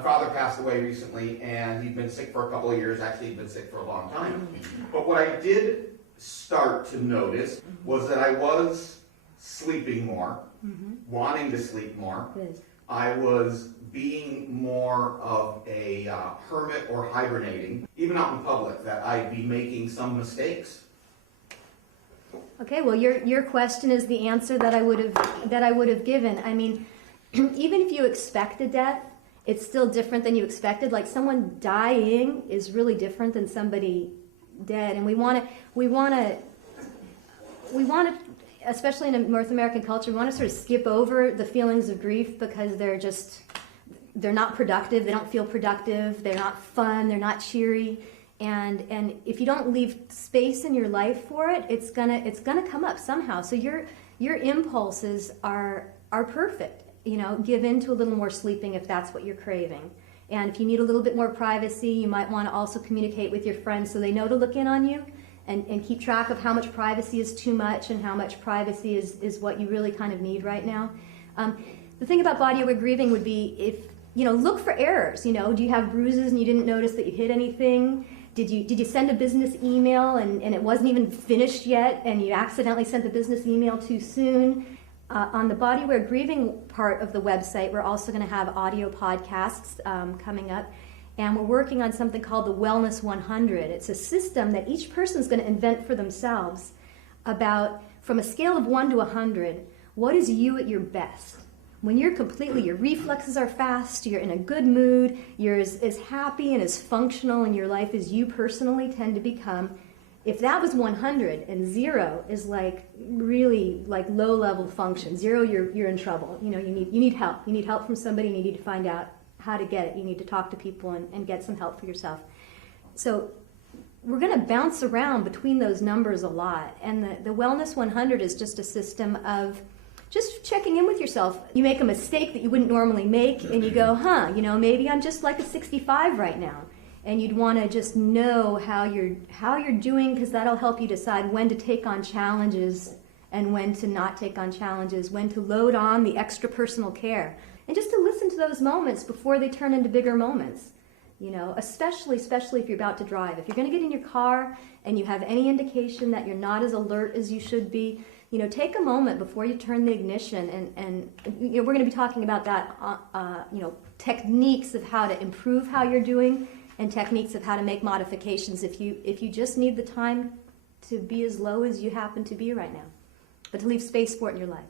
My father passed away recently, and he'd been sick for a couple of years. Actually, he'd been sick for a long time. But what I did start to notice was that I was sleeping more, wanting to sleep more. Good. I was being more of a hermit or hibernating, even out in public, that I'd be making some mistakes. Okay, well, your question is the answer that I would have given. I mean, even if you expect a death, it's still different than you expected. Like someone dying is really different than somebody dead, and we want to, especially in a North American culture, we want to sort of skip over the feelings of grief because they're not productive. They don't feel productive. They're not fun. They're not cheery. And if you don't leave space in your life for it, it's gonna come up somehow. So your impulses are perfect. You know, give in to a little more sleeping if that's what you're craving. And if you need a little bit more privacy, you might want to also communicate with your friends so they know to look in on you and keep track of how much privacy is too much and how much privacy is what you really kind of need right now. The thing about body over grieving would be if, you know, look for errors. You know, do you have bruises and you didn't notice that you hit anything? Did you send a business email and it wasn't even finished yet and you accidentally sent the business email too soon? On the Bodyware Grieving part of the website, we're also going to have audio podcasts coming up. And we're working on something called the Wellness 100. It's a system that each person's going to invent for themselves about, from a scale of 1 to 100, what is you at your best? When you're completely, your reflexes are fast, you're in a good mood, you're as happy and as functional in your life as you personally tend to become. If that was 100 and 0 is like really like low level function, 0 you're in trouble. You know, you need help. You need help from somebody and you need to find out how to get it. You need to talk to people and get some help for yourself. So we're going to bounce around between those numbers a lot. And the Wellness 100 is just a system of just checking in with yourself. You make a mistake that you wouldn't normally make and you go, you know, maybe I'm just like a 65 right now. And you'd want to just know how you're doing, because that'll help you decide when to take on challenges and when to not take on challenges, when to load on the extra personal care. And just to listen to those moments before they turn into bigger moments. You know, especially if you're about to drive. If you're going to get in your car and you have any indication that you're not as alert as you should be, you know, take a moment before you turn the ignition, and you know, we're going to be talking about that, you know, techniques of how to improve how you're doing and techniques of how to make modifications if you just need the time to be as low as you happen to be right now, but to leave space for it in your life.